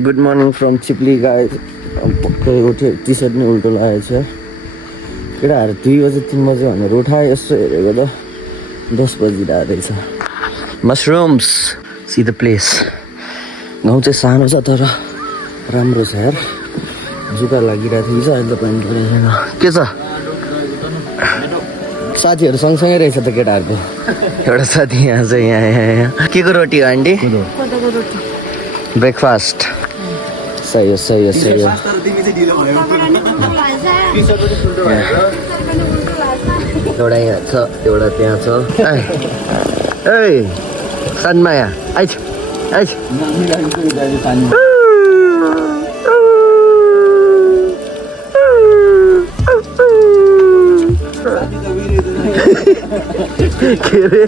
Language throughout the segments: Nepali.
Good morning from Chipli guys. पक्कै उठ्यो, टी सर्ट नै उल्टो लगाएको छ। केटाहरू 2 बजे 3 बजे भनेर उठायो, यसो हेरेको त 10 बजिरहेको रहेछ। Mushrooms see the place. गाउँ चाहिँ सानो छ तर राम्रो छ यार। जुका लागिरहेको थियो कि अहिले त पानी परेको छैन। के छ साथीहरू सँगसँगै रहेछ त केटाहरूको। एउटा साथी यहाँ छ, यहाँ के को रोटी हो आन्टी? ब्रेकफास्ट। सही हो सही हो सही हो। एउटा यहाँ छ, एउटा त्यहाँ छ। ए सानमाया आइज आइज। के अरे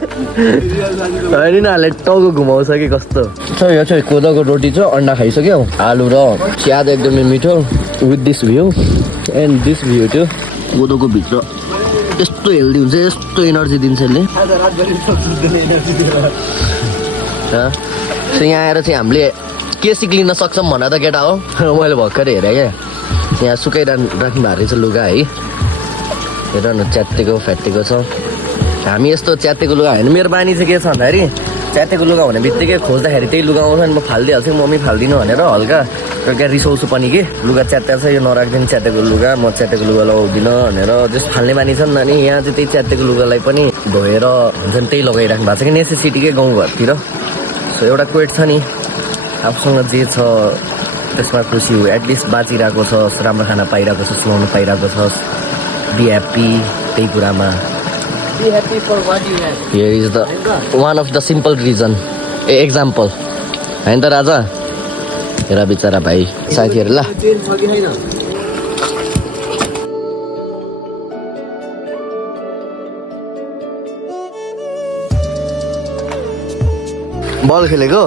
होइन यिनीहरूले टाउको घुमाउँछ कि कस्तो छ। यो चाहिँ कोदोको रोटी छ, अन्डा खाइसक्यो, आलु र चिया त एकदमै मिठो। With this view and this view त्यो कोदोको भित्र यस्तो हेल्दी हुन्छ, यस्तो एनर्जी दिन्छ यसले। यहाँ आएर चाहिँ हामीले के सिक्लिन सक्छौँ भन त केटा हो। मैले भर्खर हेरेँ क्या, यहाँ सुकाइराख्नु भएको रहेछ लुगा है। हेर न च्यात्तेको फ्यात्तेको छ। हामी यस्तो च्यात्तेको लुगा होइन। मेरो बानी चाहिँ के छ भन्दाखेरि च्यात्तेको लुगा भने बित्तिकै खोज्दाखेरि त्यही लुगा आउँछ नि, म फालिदिइहाल्छु मम्मी फालिदिनु भनेर। हल्का क्या रिसाउँछु पनि कि लुगा च्यात्ता छ, यो नराख्दिनु च्यात्तेको लुगा, म च्यात्तेको लुगा लगाउँदिनँ भनेर। जस्तो फाल्ने बानी छ नि नानी। यहाँ चाहिँ त्यही च्यात्तेको लुगालाई पनि धोएर हुन्छ नि त्यही लगाइराख्नु भएको छ कि नेसेसिटीकै गाउँघरतिर। सो एउटा क्वेट छ नि, आफूसँग जे छ त्यसमा खुसी हो। एटलिस्ट बाँचिरहेको छ, राम्रो खाना पाइरहेको छ, सुहाउनु पाइरहेको छ। बी ह्याप्पी त्यही कुरामा। Be happy for what you have. Here is the one of the simple reason. Example. होइन त राजा? हेर बिचरा भाइ साथीहरू। ल बल खेलेको?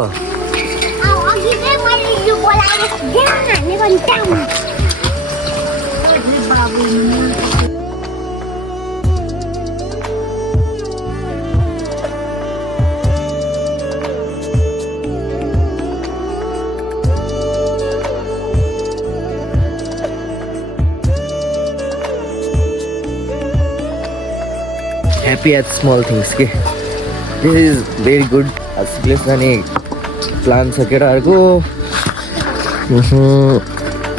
Happy at small things के this is very good. Sikles जाने प्लान छ केटाहरूको।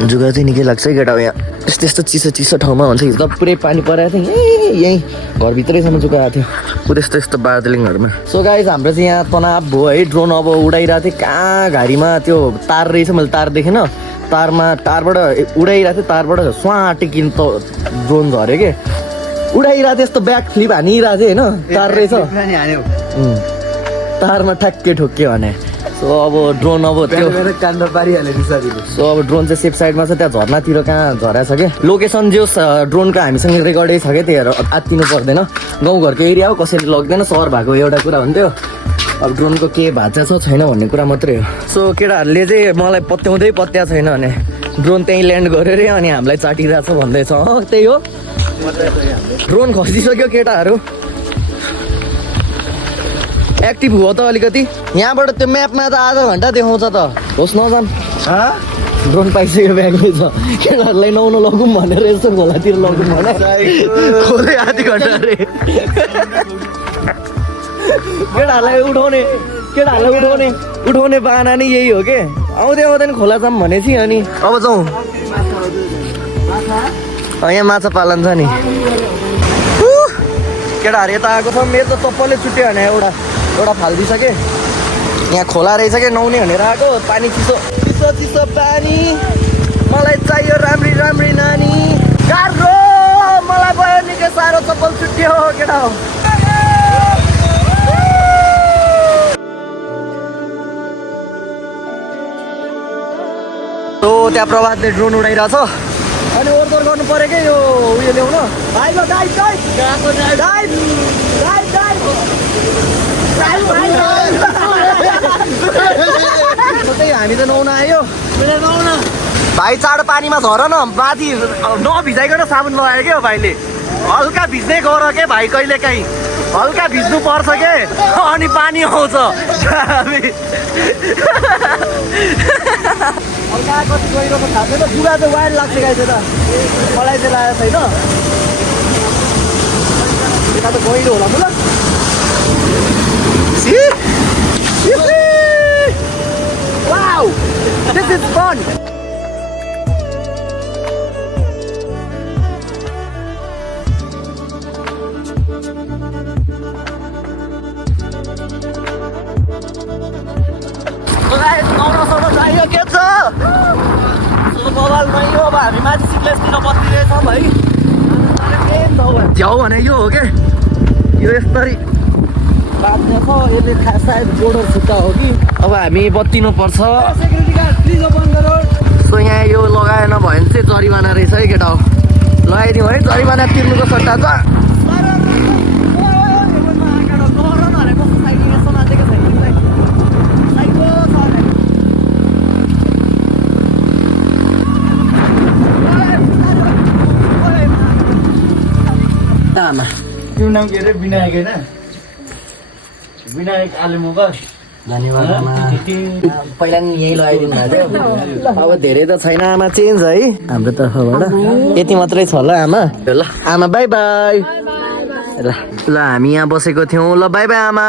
जुगा चाहिँ निकै लाग्छ है केटा। यहाँ यस्तो यस्तो चिसो चिसो ठाउँमा हुन्छ कि पुरै पानी परेको थियो यहीँ घरभित्रैसम्म जुगा आएको थियो त्यस्तो यस्तो दार्जिलिङहरूमा। सो गाइज हाम्रो चाहिँ यहाँ तनाव भयो है। ड्रोन अब उडाइरहेको थियो कहाँ घारीमा, त्यो तार रहेछ, मैले तार देखेन। तारबाट उडाइरहेको थियो, तारबाट स्वाटिकिन त ड्रोन झऱ्यो कि उडाइरहेको थियो। यस्तो ब्याक फ्लिप हानिरहेको थियो होइन, तार रहेछ तारमा ठ्याक्कै ठोक्यो भने। सो अब ड्रोन अब त्यो कान्द पारिहाल्यो। सो अब ड्रोन चाहिँ सेफ साइडमा छ, त्यहाँ झर्नातिर कहाँ झरेको छ क्या। लोकेसन जो ड्रोनको हामीसँग रेकर्डै छ क्या, त्यही आत्तिनु पर्दैन। गाउँघरको एरिया हो, कसैले लग्दैन। सहर भएको एउटा कुरा हुन्थ्यो, अब ड्रोनको के भाचा छ छैन भन्ने कुरा मात्रै हो। सो केटाहरूले चाहिँ मलाई पत्याउँदै पत्या छैन भने ड्रोन त्यहीँ ल्यान्ड गऱ्यो अरे अनि हामीलाई चाटिरहेको छ भन्दैछ। त्यही हो, ड्रोन खसिसक्यो केटाहरू। एक्टिभ हो त अलिकति। यहाँबाट त्यो म्यापमा त आधा घन्टा देखाउँछ त। होस् नजान ड्रोन पाइसक्यो, ब्यागमै छ। केटाहरूलाई नुहाउनु लगौँ भनेर यस्तो खोलातिर लगौँ भने खोले आधी घन्टा अरे। केटाहरूलाई उठाउने बाहना नै यही हो के। आउँदै आउँदैन खोला जाऊँ भनेपछि अनि अब जाउँ। यहाँ माछा पालन छ नि। केटाहरू यता आएको छ, मेरो त चप्पलले छुट्यो भने एउटा फालिदिइसकेँ। यहाँ खोला रहेछ क्या, नुहाउने भनेर आएको। पानी चिसो चिसो चिसो पानी, मलाई चाहियो राम्री राम्री नानी। गाह्रो मलाई भयो निकै साह्रो, चप्पल छुट्यो केटा हो। त्यहाँ प्रभातले ड्रोन उडाइरहेछ अनि ओर्दोर गर्नु पऱ्यो क्या यो उयो ल्याउन। हामी त नुहाउन आयो भाइ। चाँडो पानीमा झर न, माथि नभिजाइकन साबुन लगायो क्या भाइले। हल्का भिज्दै गर के भाइ, कहिले काहीँ हल्का भिज्नु पर्छ के अनि पानी आउँछ। हल्का कति गहिरो त थाहा छैन जुगा चाहिँ वायर लाग्छ गाइस यता मलाई चाहिँ लागेको छैन यता त गहिरो होला ल Wow! This is fun! हामी माथि सिक्लेसतिर बस्दिरहेछौँ है झ्याउ भने यो हो क्या यो यस्तरी बाँध्ने छ यसले सायद बोर्डर छुट्टा हो कि अब हामी बत्तिनु पर्छ सेक्युरिटी गार्ड प्लिज ओपन गरौ सो यहाँ यो लगाएन भयो भने चाहिँ जरिमाना रहेछ है केटा हो लगाइदिउँ है जरिमाना तिर्नुको सट्टा त त्यो नाम के अरे विनायक होइन विनायक आलुमुगर धन्यवाद आमा पहिला नि यही लगाइदिनु भएको थियो अब धेरै त छैन आमा चेन्ज है हाम्रो तर्फबाट यति मात्रै छ ल आमा ल आमा बाई बाई ल ल हामी यहाँ बसेको थियौँ ल बाई बाई आमा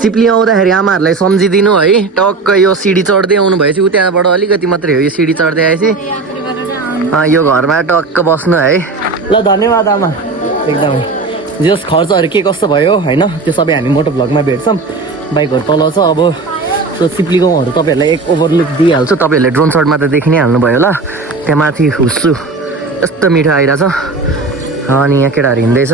चिप्ली आउँदाखेरि आमाहरूलाई सम्झिदिनु है टक्क यो सिडी चढ्दै आउनु भएपछि उ त्यहाँबाट अलिकति मात्रै हो यो सिडी चढ्दै आएपछि यो घरमा टक्क बस्नु है ल धन्यवाद आमा एकदमै जस खर्चहरू के कस्तो भयो होइन त्यो सबै हामी मोटो भ्लगमा भेट्छौँ बाइकहरू तल छ अब त्यो चिप्ली गाउँहरू तपाईँहरूलाई एक ओभरलुक दिइहाल्छु तपाईँहरूले ड्रोन सर्टमा त देखि नै हाल्नुभयो ल त्यहाँ माथि हुस्सु यस्तो मिठो आइरहेछ अनि यहाँ केटाहरू हिँड्दैछ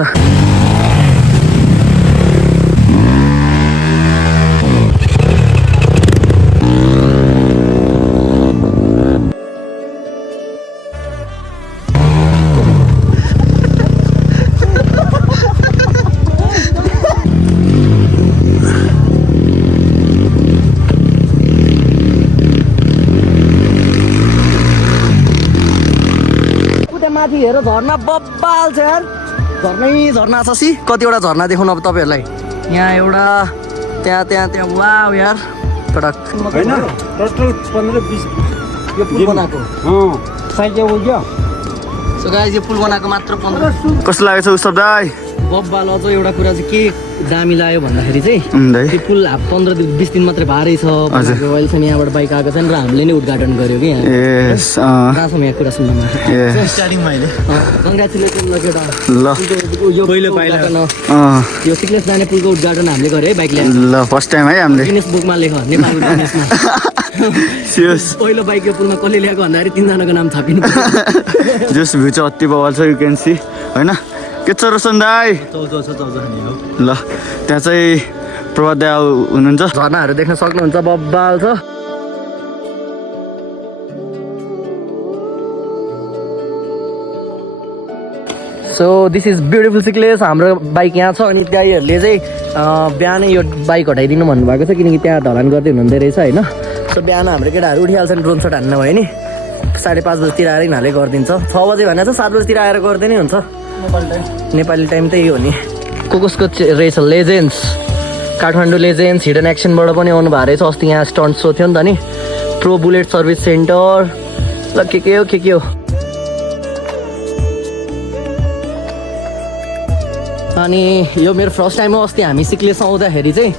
माथि हेर झर्ना बब्बाल छ यार झर्नै झर्ना छ सी कतिवटा झर्ना देखाउनु अब तपाईँहरूलाई यहाँ एउटा त्यहाँ त्यहाँ त्यहाँ वाउ यार पटक होइन टोटल 15-20 यो पुल बनाएको साइज हो क्या सो गाइस यो पुल बनाएको मात्र 15 कस्तो लागेको छ उसब दाइ बब्बाल अझ एउटा कुरा चाहिँ के दामी लाग्यो भन्दाखेरि चाहिँ त्यो पुल 15-20 दिन मात्रै भारै छ अहिलेसम्म यहाँबाट बाइक आएको छ र हामीले नै उद्घाटन गर्यो कि यहाँ कुरा सुन्नमा कङ्ग्रेचुलेसन ल केटा ल यो पहिलो पाइला यो सिक्लेस जाने पुलको उद्घाटन हामीले गर्यो है बाइक ल्याएर ल फर्स्ट टाइम है हामीले गिनेस बुकमा लेख नेपाली गिनेसमा पहिलो बाइक यो पुलमा कसले ल्याएको भन्दाखेरि 3 जनाको नाम छापिनु जस भ्यू चाहिँ अति बवाल छ यु क्यान सी होइन के छ रोशन दाई ल त्यहाँ चाहिँ प्रभात दाई हुनुहुन्छ झर्नाहरू देख्न सक्नुहुन्छ बब्बाल छ so this is beautiful Sikles हाम्रो बाइक यहाँ छ अनि गाईहरूले चाहिँ बिहानै यो बाइक हटाइदिनु भन्नुभएको छ किनकि त्यहाँ ढलान गर्दै हुनुहुँदो रहेछ होइन सो बिहान हाम्रो केटाहरू उठिहाल्छन् ड्रोन शट हान्न भयो नि 5:30 बजीतिर आएर यिनीहरूले गरिदिन्छ 6 बजे भनेर चाहिँ 7 बजीतिर आएर गर्दै नै हुन्छ नेपाली टाइम त यही हो नि कसको रहेछ लेजेन्ड्स काठमाडौँ लेजेन्ड्स हिडन एक्सनबाट पनि आउनु भएको रहेछ अस्ति यहाँ स्टन्ट सो थियो नि त नि प्रो बुलेट सर्भिस सेन्टर ल के हो अनि यो मेरो फर्स्ट टाइम हो अस्ति हामी सिक्लेस आउँदाखेरि चाहिँ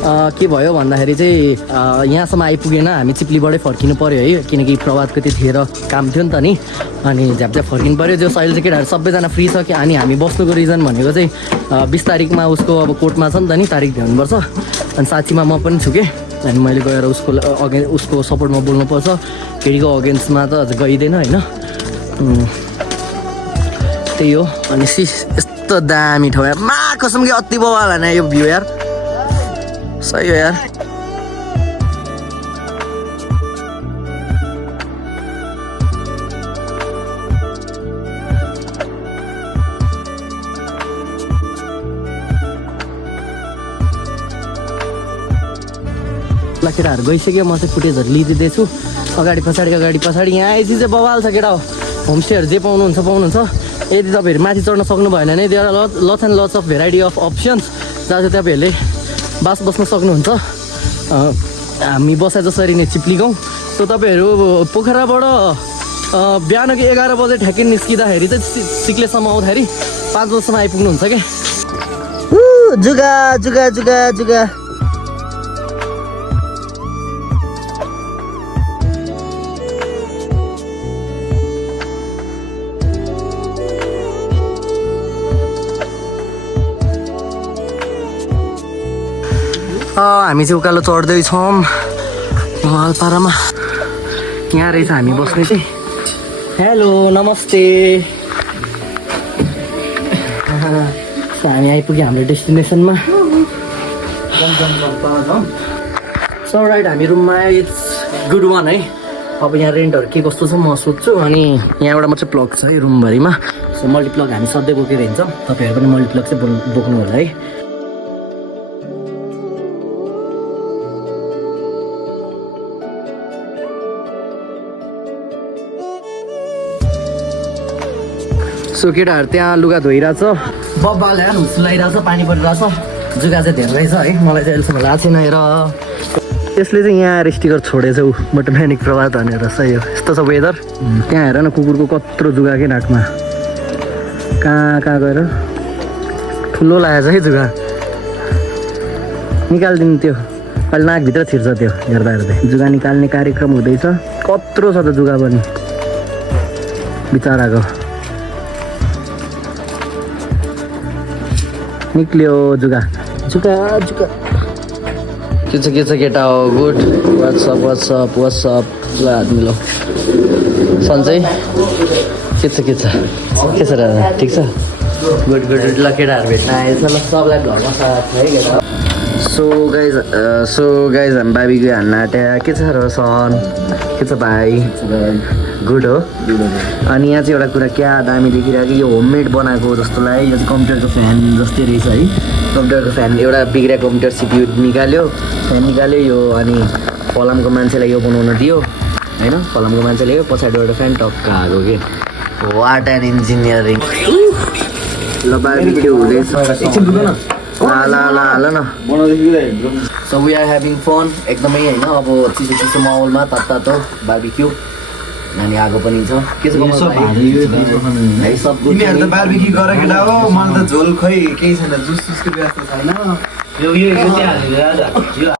के भयो भन्दाखेरि चाहिँ यहाँसम्म आइपुगेन हामी चिप्लीबाटै फर्किनु पऱ्यो है किनकि प्रभातको त्यतिखेर काम थियो नि त नि अनि झ्याप फर्किनु पऱ्यो जो अहिले चाहिँ केटाहरू सबैजना फ्री छ कि अनि हामी बस्नुको रिजन भनेको चाहिँ 20 तारिकमा उसको अब कोर्टमा छ नि त नि तारिक भ्याउनुपर्छ अनि साँच्चीमा म पनि छु कि अनि मैले गएर उसको सपोर्टमा बोल्नुपर्छ केटीको अगेन्स्टमा त अझ गइँदैन होइन त्यही हो अनि यस्तो दामी ठाउँ यार मा कसम कि अति बवाल होइन यो भ्यू यार सही हो यार केटाहरू गइसक्यो म चाहिँ फुटेजहरू लिइदिँदैछु अगाडि पछाडि यहाँ आएपछि चाहिँ बवाल छ केटा हो होमस्टेहरू जे पाउनुहुन्छ यदि तपाईँहरू माथि चढ्न सक्नु भएन भने there are lots and lots of variety of options जहाँ चाहिँ तपाईँहरूले बस्न सक्नुहुन्छ हामी बसे जसरी नै चिप्ली गाउँ सो तपाईँहरू पोखराबाट बिहानको 11 बजे ठ्याक्कै निस्किँदाखेरि चाहिँ सिक्लेसम्म आउँदाखेरि 5 बजीसम्म आइपुग्नुहुन्छ क्या जुगा जुगा जुगा जुगा हामी चाहिँ उकालो चढ्दैछौँ मालपारामा यहाँ रहेछ हामी बस्ने चाहिँ हेलो नमस्ते हामी आइपुग्यो हाम्रो डेस्टिनेसनमा सो राइट हामी रुममा इट्स गुड वान है अब यहाँ रेन्टहरू के कस्तो छ म सोध्छु अनि यहाँबाट मात्रै प्लग छ है रुमभरिमा सो मल्टिप्लग हामी सधैँ बोकेर हिँड्छौँ तपाईँहरू पनि मल्टिप्लग चाहिँ बोक्नु होला है सो केटाहरू त्यहाँ लुगा धोइरहेछ बब्बाले हुस्लाइरहेछ पानी परिरहेछ जुगा चाहिँ धेरै रहेछ है मलाई चाहिँ अहिलेसम्म लाग्छ छैन र यसले चाहिँ यहाँ आएर स्टिकर छोडेछ ऊ मोटोमेनिक प्रभात भनेर सही हो यस्तो छ वेदर त्यहाँ हेर न कुकुरको कत्रो जुगा के नाकमा कहाँ गएर ठुलो लागेछ है जुगा निकालिदिनु त्यो अहिले नाकभित्र छिर्छ त्यो हेर्दा हेर्दै जुगा निकाल्ने कार्यक्रम हुँदैछ कत्रो छ त जुगा पनि बिचराको निक्ल्यो जुगा जुगा जुगा के छ केटा हो गुड वाट्सअप ल हात मिलाउ सन्चै के छ राजा ठिक छ गुड ल केटाहरू भेट्न आएछ ल सबलाई घरमा साथ है केटा सो गाइज हामी बाबीको हान्न आँट्या के छ र सन के छ भाइ गुड हो अनि यहाँ चाहिँ एउटा कुरा क्या दामी देखिरहेको यो होममेड बनाएको जस्तो लाग्यो यो चाहिँ कम्प्युटरको फ्यान जस्तै रहेछ है कम्प्युटरको फ्यान एउटा बिग्रेको कम्प्युटर सिपियु निकाल्यो फ्यान निकाल्यो यो अनि फलामको मान्छेलाई यो बनाउन दियो होइन फलामको मान्छेले यो पछाडिबाट फ्यान टक्क आएको कि वाट एन्ड इन्जिनियरिङ ल बार्बिक्यू हुँदैछ हाल न so we are having fun एकदमै होइन अब चिसो माहौलमा तातो बार्बिक्यू अनि आगो पनि छ के छ तिमीहरू त बार्बिक्यू गर केटा हो मलाई त झोल खै केही छैन जुसको व्यवस्था छैन